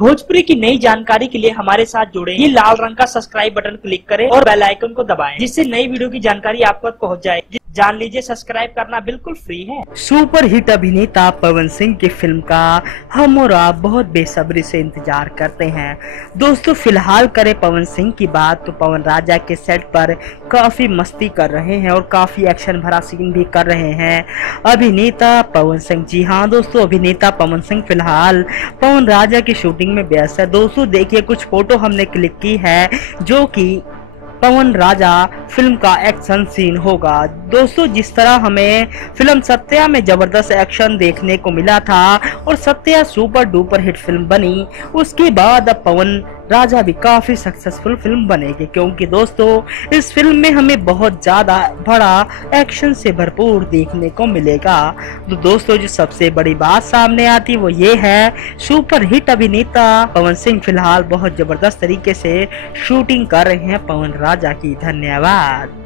भोजपुरी की नई जानकारी के लिए हमारे साथ जुड़े। ये लाल रंग का सब्सक्राइब बटन क्लिक करें और बेल आइकन को दबाएं, जिससे नई वीडियो की जानकारी आप तक पहुंच जाए। जान लीजिए, सब्सक्राइब करना बिल्कुल फ्री है। सुपर हिट अभिनेता पवन सिंह की फिल्म का हम और आप बहुत बेसब्री से इंतजार करते हैं। दोस्तों, फिलहाल करें पवन सिंह की बात तो पवन राजा के सेट पर काफी मस्ती कर रहे हैं और काफी एक्शन भरा सीन भी कर रहे हैं अभिनेता पवन सिंह। जी हाँ दोस्तों, अभिनेता पवन सिंह फिलहाल पवन राजा की शूटिंग में व्यस्त है। दोस्तों देखिए, कुछ फोटो हमने क्लिक की है जो कि पवन राजा फिल्म का एक्शन सीन होगा। दोस्तों, जिस तरह हमें फिल्म सत्या में जबरदस्त एक्शन देखने को मिला था और Satya super duper hit film बनी, उसके बाद अब पवन राजा भी काफी सक्सेसफुल फिल्म बनेगी, क्योंकि दोस्तों इस फिल्म में हमें बहुत ज्यादा बड़ा एक्शन से भरपूर देखने को मिलेगा। तो दोस्तों, जो सबसे बड़ी बात सामने आती वो ये है, सुपर हिट अभिनेता पवन सिंह फिलहाल बहुत जबरदस्त तरीके से शूटिंग कर रहे हैं पवन राजा की। धन्यवाद।